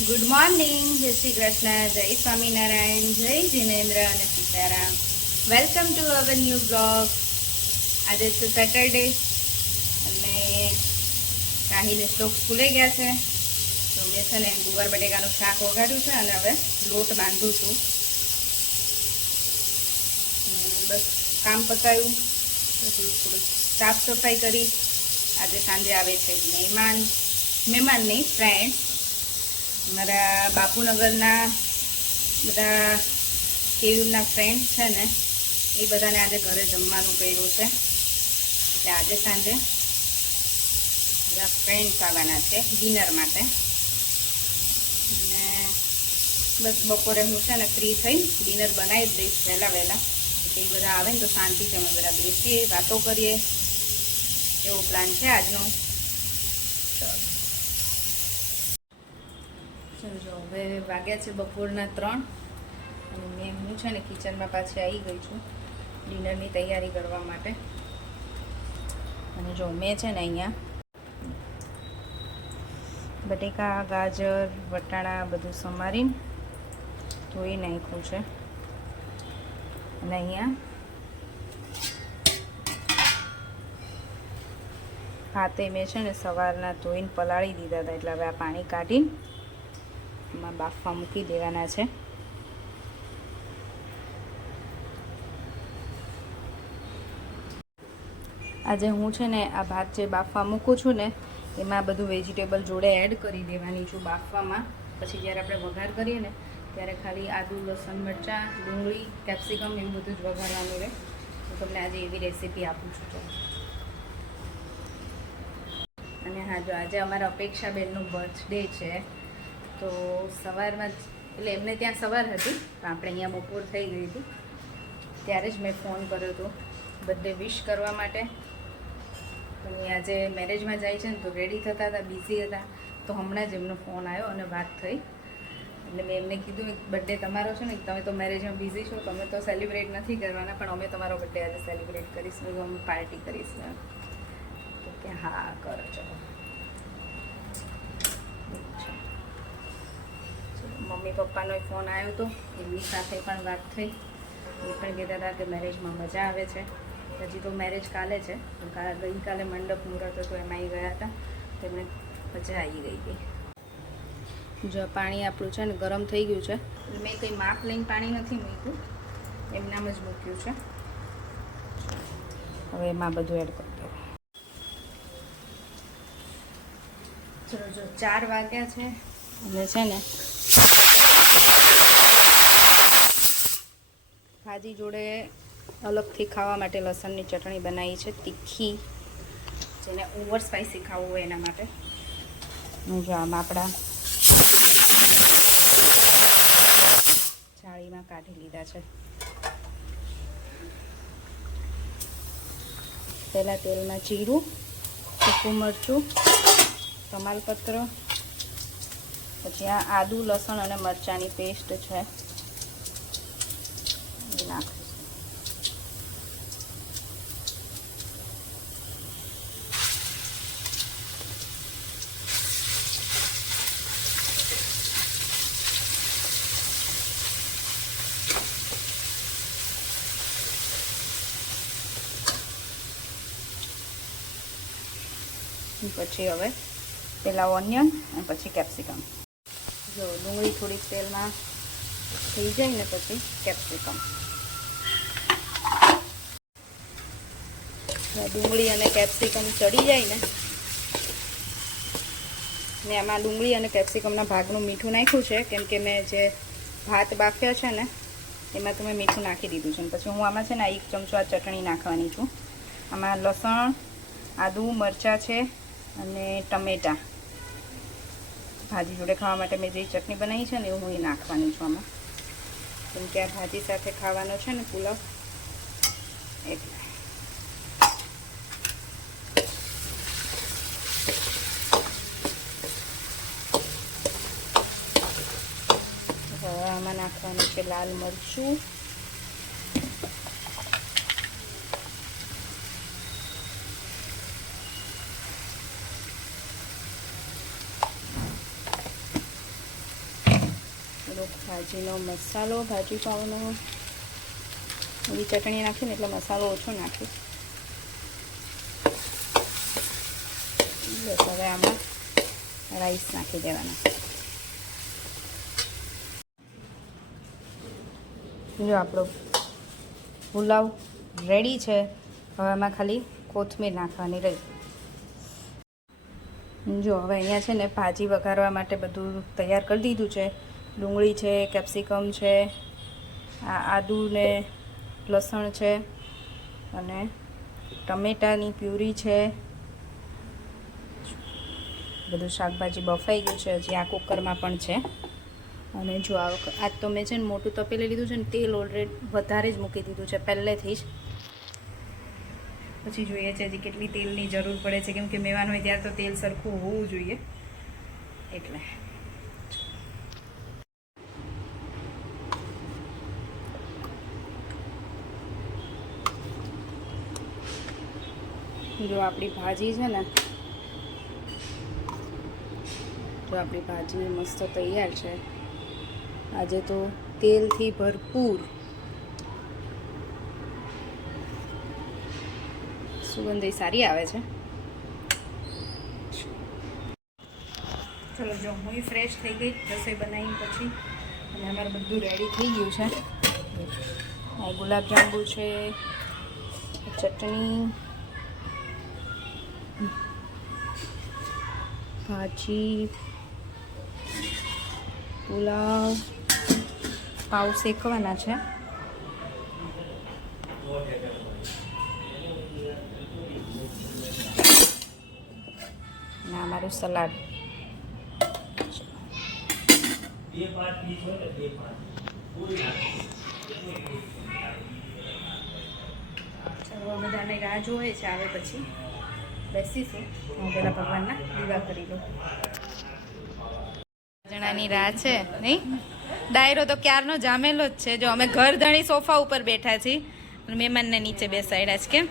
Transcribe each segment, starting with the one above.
Good morning, જય શ્રી કૃષ્ણ, જય સ્વામિનારાયણ, જય જિનેન્દ્ર અને Sitaram. Welcome to our new blog. આજે છે સેટરડે અને રાહીને શ્લોક સ્કૂલે ગયા છે. તો મેં છે ને ગુવાર બટેકાનું શાક વઘાર્યું છે અને હવે લોટ બાંધું છું. બસ કામ પતાવ્યું, થોડું સાફ સફાઈ કરી. આજે સાંજે આવે છે મહેમાન નહીં, ફ્રેન્ડ. મારા બાપુનગરના બધા કેયુના ફ્રેન્ડ છે ને, એ બધાને આજે ઘરે જમવાનું કર્યું છે. એટલે આજે સાંજે બધા ફ્રેન્ડ્સ આવવાના છે ડિનર માટે. અને બસ બપોરે હું છે ને ફ્રી થઈ ડિનર બનાવી જ દઈશ વહેલા. એ બધા આવે ને તો શાંતિથી અમે બધા બેસીએ, વાતો કરીએ, એવો પ્લાન છે આજનો. જો હવે વાગ્યા છે બપોરના 3 અને હું છે ને કિચનમાં પાછી આવી ગઈ છું ડિનરની તૈયારી કરવા માટે. અને જો મેં છે ને અહીંયા બટેકા, ગાજર, વટાણા બધું સમારીને ધોઈ નાખ્યું છે. અને અહીંયા હાથે મેં છે ને સવારના ધોઈને પલાળી દીધા હતા, એટલે હવે આ પાણી કાઢીને એમાં બાફવા મૂકી દેવાના છે. આજે હું છે ને આ ભાત જે બાફવા મૂકું છું ને, એમાં બધું વેજીટેબલ જોડે એડ કરી દેવાની છું બાફવામાં. પછી જ્યારે આપણે વઘાર કરીએ ને ત્યારે ખાલી આદુ, લસણ, મરચાં, ડુંગળી, કેપ્સિકમ એવું બધું જ વઘારવાનું રહે. હું તમને આજે એવી રેસીપી આપું છું. અને હા, જો આજે અમારા અપેક્ષાબેનનું બર્થડે છે. તો સવારમાં જ, એટલે એમને ત્યાં સવાર હતી પણ આપણે અહીંયા બપોર થઈ ગઈ હતી, ત્યારે જ મેં ફોન કર્યો હતો બર્થડે વિશ કરવા માટે. પણ આજે મેરેજમાં જાય છે ને, તો રેડી થતા હતા, બિઝી હતા. તો હમણાં જ એમનો ફોન આવ્યો અને વાત થઈ. એટલે મેં એમને કીધું, બર્થડે તમારો છે ને, તમે તો મેરેજમાં બિઝી છો, તમે તો સેલિબ્રેટ નથી કરવાના, પણ અમે તમારો બર્થડે આજે સેલિબ્રેટ કરીશું, અમે પાર્ટી કરીશું. તો કે હા કરો, ચલો. મમ્મી પપ્પાનો ફોન આવ્યો હતો, એમની સાથે પણ વાત થઈ. એ પણ કહેતા હતા કે મેરેજમાં મજા આવે છે. હજી તો મેરેજ કાલે છે, ગઈકાલે મંડપ મુહૂર્ત હતો, એમાં આવી ગયા હતા. તેમને મજા આવી ગઈ. જો પાણી આપણું છે ને ગરમ થઈ ગયું છે. મેં કંઈ માપ લઈને પાણી નથી મૂક્યું, એમનામ જ મૂક્યું છે. હવે એમાં બધું એડ કરી દો. ચલો, જો 4 વાગ્યા છે અને છે ને ભાજી જોડે અલગથી ખાવા માટે લસણની ચટણી બનાવી છે, તીખી, જેને ઓવર સ્પાઇસી ખાવું હોય એના માટે. જો આમ આપણા જાળીમાં કાઢી લીધા છે. પહેલાં તેલમાં જીરું, સૂકું મરચું, તમાલપત્ર, પછી આ આદુ, લસણ અને મરચાંની પેસ્ટ છે એ નાખીશું. પછી હવે પહેલાં ઓનિયન અને પછી કેપ્સિકમ. જો ડુંગળી થોડીક તેલમાં થઈ જાય ને પછી કેપ્સિકમ. ડુંગળી અને કેપ્સિકમ ચડી જાય ને એમાં ડુંગળી અને કેપ્સિકમના ભાગનું મીઠું નાખ્યું છે, કેમ કે મેં જે ભાત બાફ્યા છે ને એમાં તો મેં મીઠું નાખી દીધું છે. પછી હું આમાં છે ને 1 ચમચો આ ચટણી નાખવાની છું. આમાં લસણ, આદુ, મરચાં છે અને ટમેટાં. ભાજી જોડે ખાવા માટે મેં જે ચટણી બનાવી છે ને એવું હું એ નાખવાની છું આમાં, કેમ કે આ ભાજી સાથે ખાવાનો છે ને પુલાવ, એટલે. હવે આમાં નાખવાનું છે લાલ મરચું, થોડોક ભાજીનો મસાલો, ભાજી પાવનો. એવી ચટણી નાખીને એટલે મસાલો ઓછો નાખીશ. બસ હવે આમાં રાઈસ નાખી દેવાના. જો આપણો પુલાવ રેડી છે. હવે આમાં ખાલી કોથમીર નાખવાની રહી. જો હવે અહીંયા છે ને ભાજી વઘારવા માટે બધું તૈયાર કરી દીધું છે. ડુંગળી છે, કેપ્સિકમ છે, આ આદુ ને લસણ છે અને ટમેટાની પ્યુરી છે. બધું શાકભાજી બફાઈ ગયું છે. હજી આ કુકરમાં પણ છે. અને જો આજ તો મેં છે ને મોટું તપેલું લીધું છે ને તેલ ઓલરેડી વધારે જ મૂકી દીધું છે પહેલેથી જ. પછી જોઈએ છે હજી કેટલી તેલની જરૂર પડે છે, કેમ કે મહેમાન હોય ત્યારે તો તેલ સરખું હોવું જોઈએ એટલે. જો આપણી ભાજી છે ને, જો આપણી ભાજી મસ્ત તૈયાર છે. આજે તો તેલથી ભરપૂર. સુગંધ સારી આવે છે. ચલો જો હું ફ્રેશ થઈ ગઈ રસોઈ બનાવીને પછી, અને અમારે બધું રેડી થઈ ગયું છે. આ ગુલાબજાંબુ છે, ચટણી, ભાજી, પુલાવ, પાવ શેકવાના છે. ના મારું સલાડ. ચલો બધાને રાહ જોવે છે, આવે પછી બેસીશું. હું પેલા ભગવાનના દીવા કરી દઉં. જણાની રાહ છે નહીં. ડાયરો તો ક્યારનો જામેલો જ છે. જો અમે ઘરધણી સોફા ઉપર બેઠા છીએ અને મહેમાનને નીચે બેસાડ્યા છે. કેમ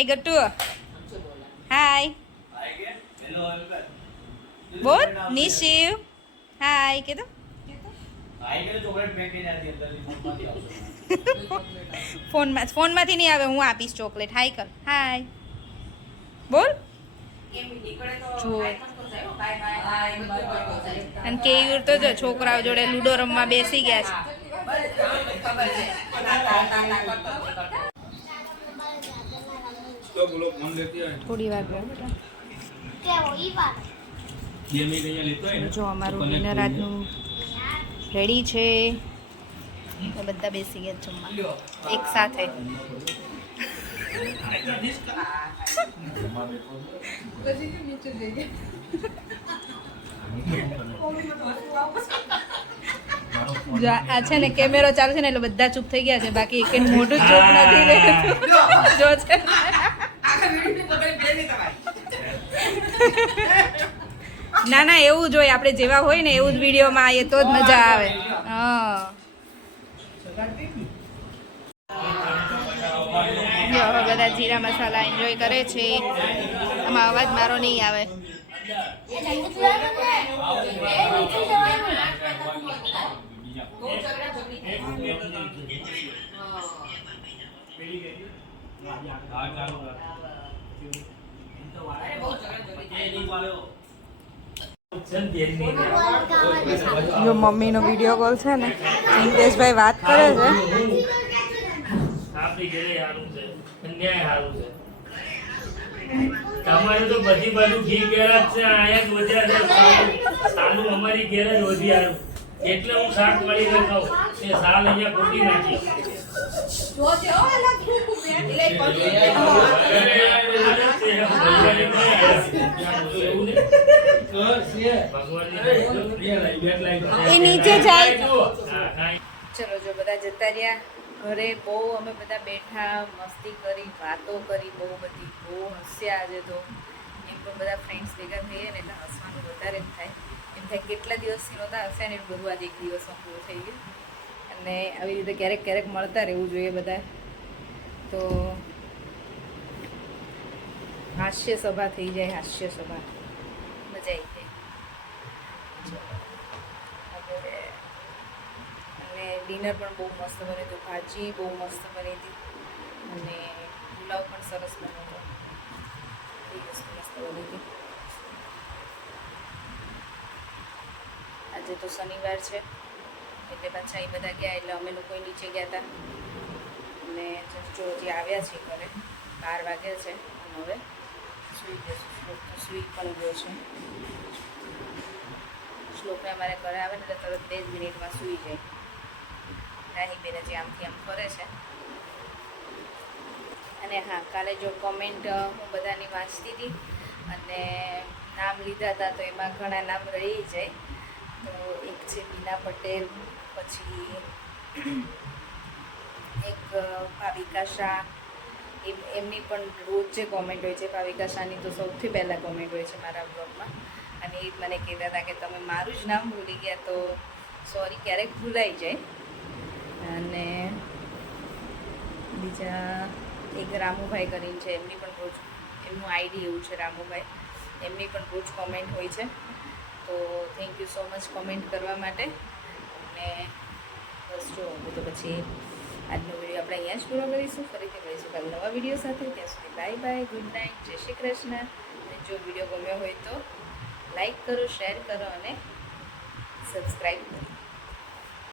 એ ગટ્ટુ હાય બોલ. નિશિવ હાય કીધું. ફોનમાંથી નહીં આવે, હું આપીશ ચોકલેટ. હાય કર. હાય બોલ. અને કેયુર તો જો છોકરાઓ જોડે લૂડો રમવા બેસી ગયા છે. થોડી વાર જો અમારું ડિનર આજનું રેડી છે. બધા બેસી ગયા જમવા એક સાથે. આ છે ને કેમેરો ચાલુ છે ને એટલે બધા ચૂપ થઈ ગયા છે, બાકી એક મોઢું ચૂપ નથી રહેતું. જો છે ના ના એવું જ હોય. આપણે જેવા હોય ને એવું જ વિડીયોમાં આવીએ તો જ મજા આવે. હા હવે બધા જીરા મસાલા એન્જોય કરે છે. આમાં અવાજ મારો નહીં આવે. જો મમ્મીનો વિડીયો કોલ છે ને, હિતેશભાઈ વાત કરે છે. તમારે તો બધી બાજુ ઘી ગેરા છે. આયા વધ્યા સાલું અમારી ઘેર જ વધી આવ્યું એટલે હું શાક વાળી ને ખાઉં. એ સાલ અહીંયા ખોટી નાખી. એ નીચે જાય. ચલો જો બધા જતા રહ્યા ઘરે. બહુ અમે બધા બેઠા, મસ્તી કરી, વાતો કરી, બહુ બધી, બહુ હસ્યા આજે તો. એમ પણ બધા ફ્રેન્ડ્સ ભેગા થઈએ ને એટલે હસવાનું વધારે જ થાય. એમ થાય કેટલા દિવસથી નહોતા હસ્યા ને બધું આજે એક દિવસમાં પૂરું થઈ ગયું. અને આવી રીતે ક્યારેક ક્યારેક મળતા રહેવું જોઈએ બધા. તો હાસ્ય સભા થઈ જાય, હાસ્ય સભા મજા આવી જાય. હવે અને ડિનર પણ બહુ મસ્ત બન્યું હતું, ભાજી બહુ મસ્ત બની હતી અને પુલાવ પણ સરસ બન્યો હતો. એ વસ્તુ મસ્ત બની હતી. આજે તો શનિવાર છે એટલે પાછા એ બધા ગયા એટલે અમે લોકો નીચે ગયા હતા અને જો હજી આવ્યા છે ઘરે 12 વાગ્યા છે અને હવે સૂઈ જશું. શ્લોક તો સૂઈ પણ ગયો છે. શ્લોકને અમારે ઘરે આવે ને તો તરત 2 જ મિનિટમાં સૂઈ જાય. રાહી બેન જે આમથી આમ ફરે છે. અને હા, કાલે જો કોમેન્ટ હું બધાની વાંચતી હતી અને નામ લીધા હતા તો એમાં ઘણા નામ રહી જાય. તો એક છે બીના પટેલ, પછી એક ભાવિકા શાહ, એમની પણ રોજ જે કોમેન્ટ હોય છે, ભાવિકા શાહની તો સૌથી પહેલાં કોમેન્ટ હોય છે મારા બ્લોગમાં અને એ જ મને કહેતા હતા કે તમે મારું જ નામ ભૂલી ગયા, તો સોરી, ક્યારેક ભૂલાઈ જાય. અને બીજા એક રામુભાઈ કરીને છે, એમની પણ રોજ, એમનું આઈડી એવું છે રામુભાઈ, એમની પણ રોજ કોમેન્ટ હોય છે. તો thank you so much comment કરવા માટે. અને બસ જો તો પછી આજનો વિડીયો આપણે અહીંયા જ પૂરો કરીશું. ફરીથી મળીશું કાલે નવા વિડીયો સાથે. ત્યાં સુધી બાય બાય, ગુડ નાઇટ, જય શ્રી કૃષ્ણ. અને જો વિડીયો ગમ્યો હોય તો લાઈક કરો, શેર કરો અને સબસ્ક્રાઈબ કરો.